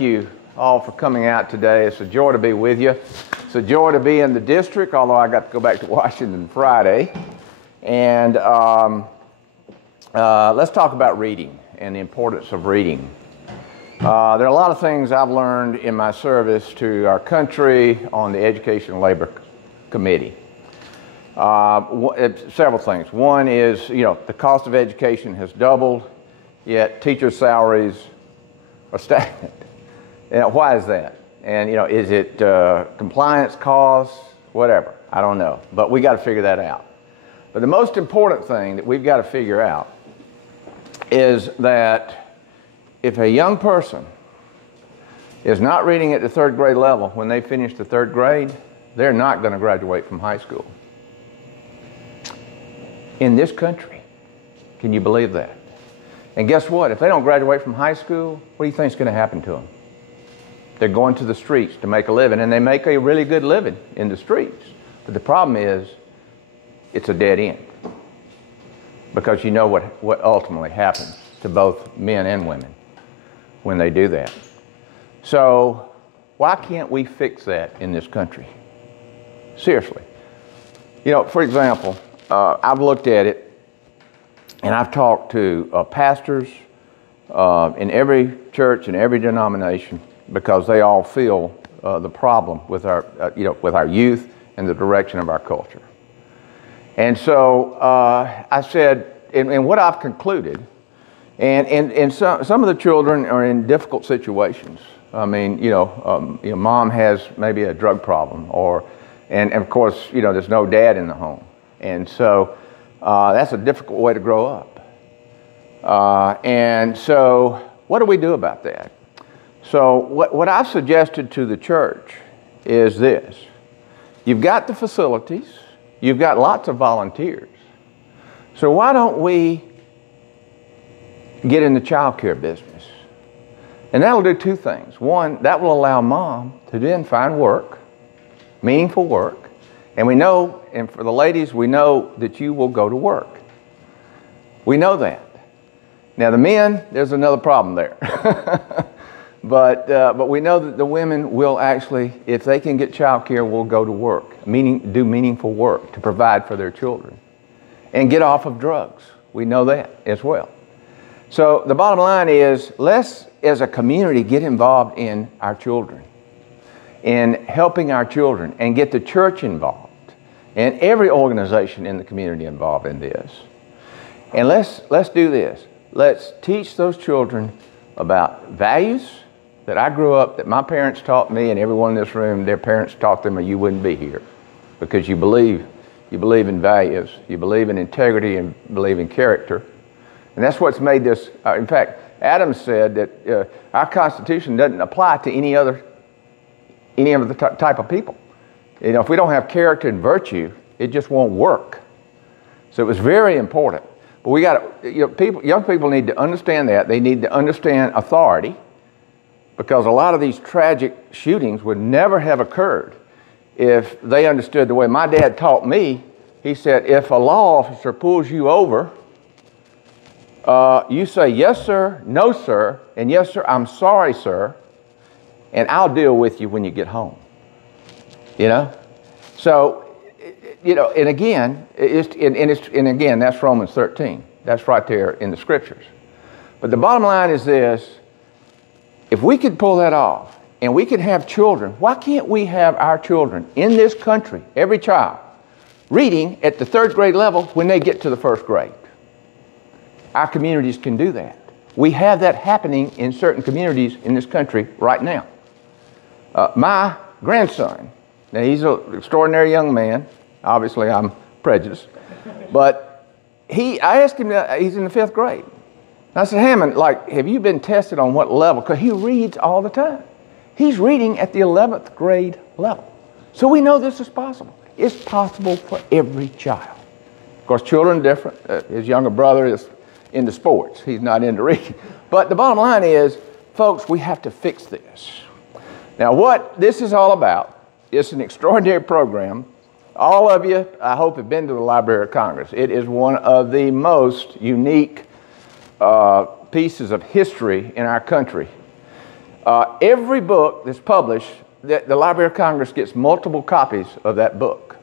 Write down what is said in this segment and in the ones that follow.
thank you all for coming out today. It's a joy to be with you. It's a joy to be in the district, although I got to go back to Washington Friday. And let's talk about reading and the importance of reading. There are a lot of things I've learned in my service to our country on the Education and Labor Committee. Several things. One is, the cost of education has doubled, yet teacher salaries are stagnant. Why is that? And, is it compliance costs, whatever? I don't know. But we got to figure that out. But the most important thing that we've got to figure out is that if a young person is not reading at the third grade level when they finish the third grade, they're not going to graduate from high school. In this country, can you believe that? And guess what? If they don't graduate from high school, what do you think is going to happen to them? They're going to the streets to make a living, and they make a really good living in the streets. But the problem is, it's a dead end. Because you know what ultimately happens to both men and women when they do that. So, why can't we fix that in this country? Seriously. For example, I've looked at it, and I've talked to pastors in every church and every denomination, because they all feel the problem with our, with our youth and the direction of our culture. And so I said, and what I've concluded, and some of the children are in difficult situations. I mean, mom has maybe a drug problem, and of course, there's no dad in the home. And so that's a difficult way to grow up. And so what do we do about that? So what I've suggested to the church is this. You've got the facilities. You've got lots of volunteers. So why don't we get in the child care business? And that'll do two things. One, that will allow mom to then find work, meaningful work. And we know, and for the ladies, we know that you will go to work. We know that. Now the men, there's another problem there. But we know that the women will actually, if they can get child care, will go to work, do meaningful work to provide for their children and get off of drugs. We know that as well. So the bottom line is, let's, as a community, get involved in our children, in helping our children, and get the church involved and every organization in the community involved in this. And let's do this. Let's teach those children about values that I grew up, that my parents taught me, and everyone in this room, their parents taught them, or you wouldn't be here. Because you believe in values, you believe in integrity, and believe in character. And that's what's made this, in fact, Adam said that our Constitution doesn't apply to any other type of people. If we don't have character and virtue, it just won't work. So it was very important. But we got to, young people need to understand that. They need to understand authority, because a lot of these tragic shootings would never have occurred if they understood the way my dad taught me. He said, if a law officer pulls you over, you say, yes, sir, no, sir, and yes, sir, I'm sorry, sir, and I'll deal with you when you get home. So, and again, again, that's Romans 13. That's right there in the scriptures. But the bottom line is this. If we could pull that off, and we could have children, why can't we have our children in this country, every child, reading at the third grade level when they get to the first grade? Our communities can do that. We have that happening in certain communities in this country right now. My grandson, now he's an extraordinary young man. Obviously, I'm prejudiced. But I asked him, he's in the 5th grade. I said, Hammond, have you been tested on what level? Because he reads all the time. He's reading at the 11th grade level. So we know this is possible. It's possible for every child. Of course, children are different. His younger brother is into sports. He's not into reading. But the bottom line is, folks, we have to fix this. Now, what this is all about, it's an extraordinary program. All of you, I hope, have been to the Library of Congress. It is one of the most unique pieces of history in our country. Every book that's published, the Library of Congress gets multiple copies of that book.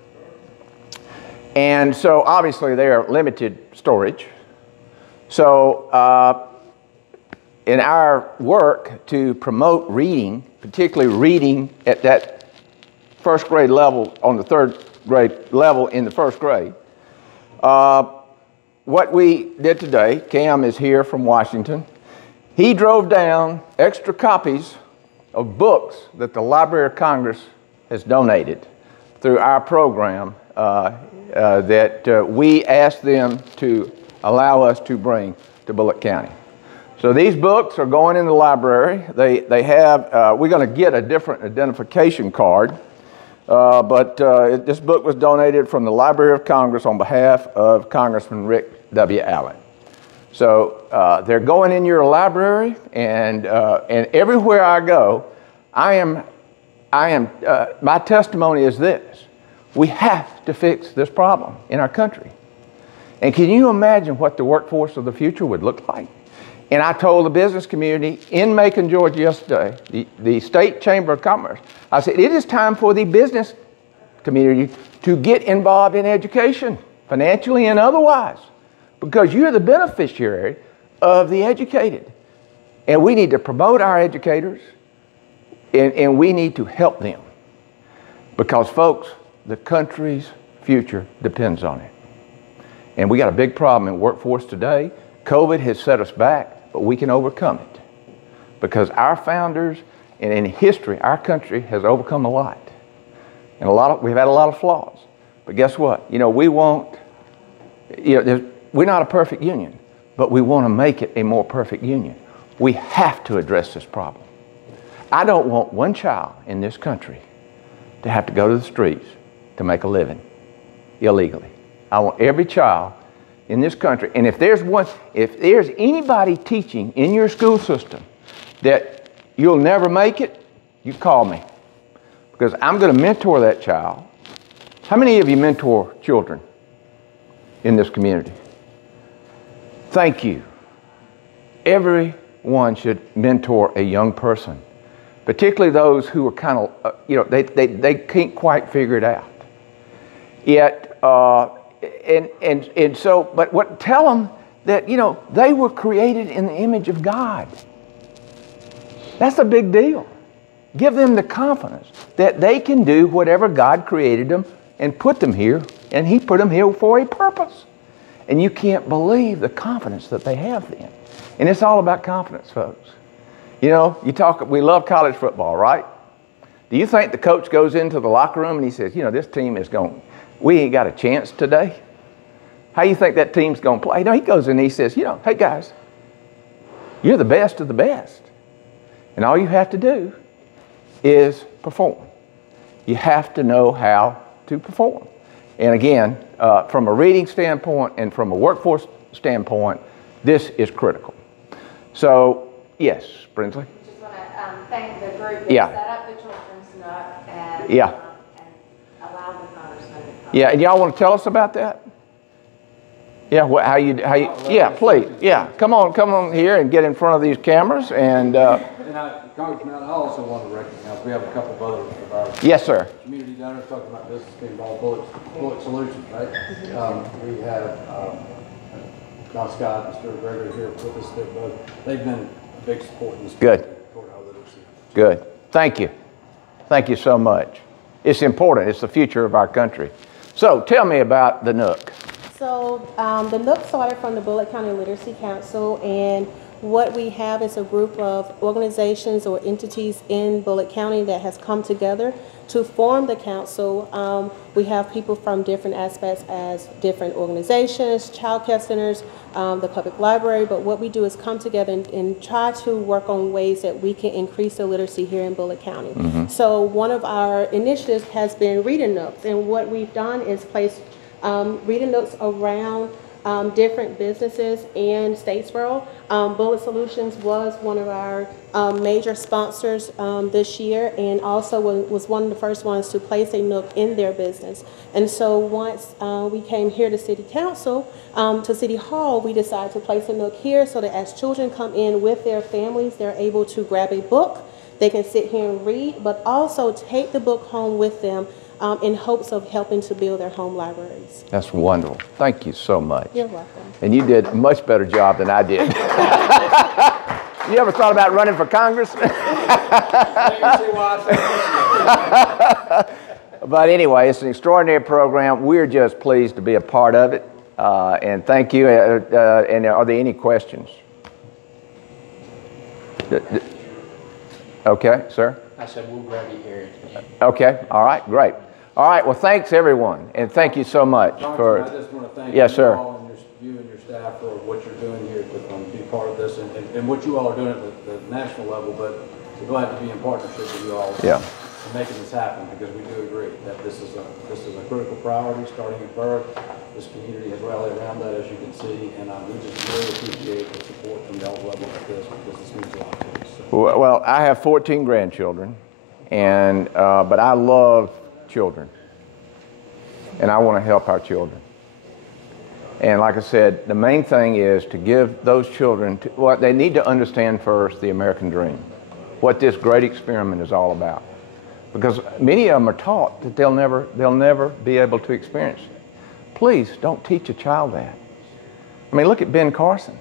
And so obviously they are limited storage. So in our work to promote reading, particularly reading at that first grade level, on the third grade level in the first grade, what we did today, Cam is here from Washington. He drove down extra copies of books that the Library of Congress has donated through our program that we asked them to allow us to bring to Bullitt County. So these books are going in the library. They have, we're going to get a different identification card, but this book was donated from the Library of Congress on behalf of Congressman Rick W. Allen. So they're going in your library, and everywhere I go, my testimony is this: we have to fix this problem in our country. And can you imagine what the workforce of the future would look like? And I told the business community in Macon, Georgia yesterday, the State Chamber of Commerce, I said, it is time for the business community to get involved in education, financially and otherwise, because you're the beneficiary of the educated. And we need to promote our educators, and we need to help them. Because folks, the country's future depends on it. And we got a big problem in workforce today. COVID has set us back, but we can overcome it. Because our founders, and in history, our country has overcome a lot. And we've had a lot of flaws. But guess what? You know, we're not a perfect union, but we want to make it a more perfect union. We have to address this problem. I don't want one child in this country to have to go to the streets to make a living illegally. I want every child in this country, and if there's anybody teaching in your school system that you'll never make it, you call me, because I'm going to mentor that child. How many of you mentor children in this community? Thank you. Everyone should mentor a young person, particularly those who are kind of, they can't quite figure it out. Yet, tell them that, they were created in the image of God. That's a big deal. Give them the confidence that they can do whatever God created them and put them here, and He put them here for a purpose. And you can't believe the confidence that they have then. And it's all about confidence, folks. We love college football, right? Do you think the coach goes into the locker room and he says, this team is we ain't got a chance today? How do you think that team's going to play? No, he goes in and he says, hey guys, you're the best of the best. And all you have to do is perform. You have to know how to perform. And again, from a reading standpoint and from a workforce standpoint, this is critical. So, yes, Brinsley? I just want to thank the group that set up the Children's Nook and allowed the Congressman to come. Yeah, and y'all want to tell us about that? Yeah, yeah, please. Yeah, come on here and get in front of these cameras. And Congressman, I also want to recognize, we have a couple of other of our yes, sir. community donors talking about business being involved, Bullitt Solutions, right? We have John Scott and Stuart Gregory here with us. They've been a big support in this. Good. Good. Thank you. Thank you so much. It's important. It's the future of our country. So tell me about the Nook. So the Nook started from the Bullitt County Literacy Council, and what we have is a group of organizations or entities in Bullitt County that has come together to form the council. We have people from different aspects as different organizations, child care centers, the public library, but what we do is come together and try to work on ways that we can increase the literacy here in Bullitt County. Mm-hmm. So one of our initiatives has been Reading Nooks, and what we've done is place Reading Nooks around different businesses in Statesboro. Bullitt Solutions was one of our major sponsors this year, and also was one of the first ones to place a Nook in their business. And so once we came here to City Council, to City Hall, we decided to place a Nook here so that as children come in with their families, they're able to grab a book they can sit here and read, but also take the book home with them in hopes of helping to build their home libraries. That's wonderful. Thank you so much. You're welcome. And you did a much better job than I did. You ever thought about running for Congress? But anyway, it's an extraordinary program. We're just pleased to be a part of it. And thank you. And are there any questions? Okay, sir? I said we'll grab you here. Okay, all right, great. All right, well, thanks everyone. And thank you so much for... I just want to thank yes, you sir. all and you and your staff for what you're doing here to be part of this and what you all are doing at the national level, but we're glad to be in partnership with you all. Yeah. And making this happen, because we do agree that this is a critical priority starting at birth. This community has rallied around that, as you can see, and we just really appreciate the support from y'all's level like this, because this means a lot to us. So. Well, I have 14 grandchildren, and but I love children, and I want to help our children. And like I said, the main thing is to give those children what they need to understand first: the American dream, what this great experiment is all about. Because many of them are taught that they'll never be able to experience it. Please don't teach a child that. I mean, look at Ben Carson.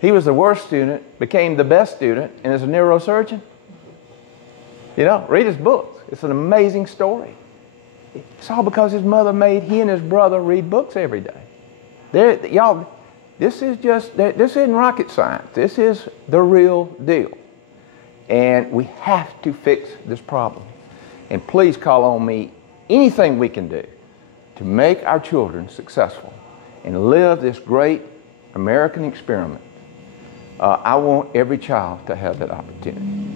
He was the worst student, became the best student, and is a neurosurgeon. You know, read his books. It's an amazing story. It's all because his mother made he and his brother read books every day. Y'all, this isn't rocket science. This is the real deal. And we have to fix this problem. And please call on me anything we can do to make our children successful and live this great American experiment. I want every child to have that opportunity.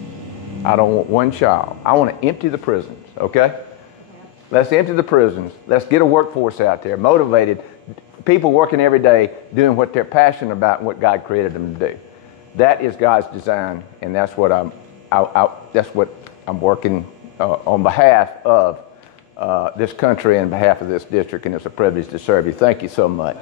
I don't want one child. I want to empty the prisons, okay? Let's empty the prisons. Let's get a workforce out there, motivated, people working every day, doing what they're passionate about and what God created them to do. That is God's design, and that's what I'm working on behalf of this country and behalf of this district, and it's a privilege to serve you. Thank you so much.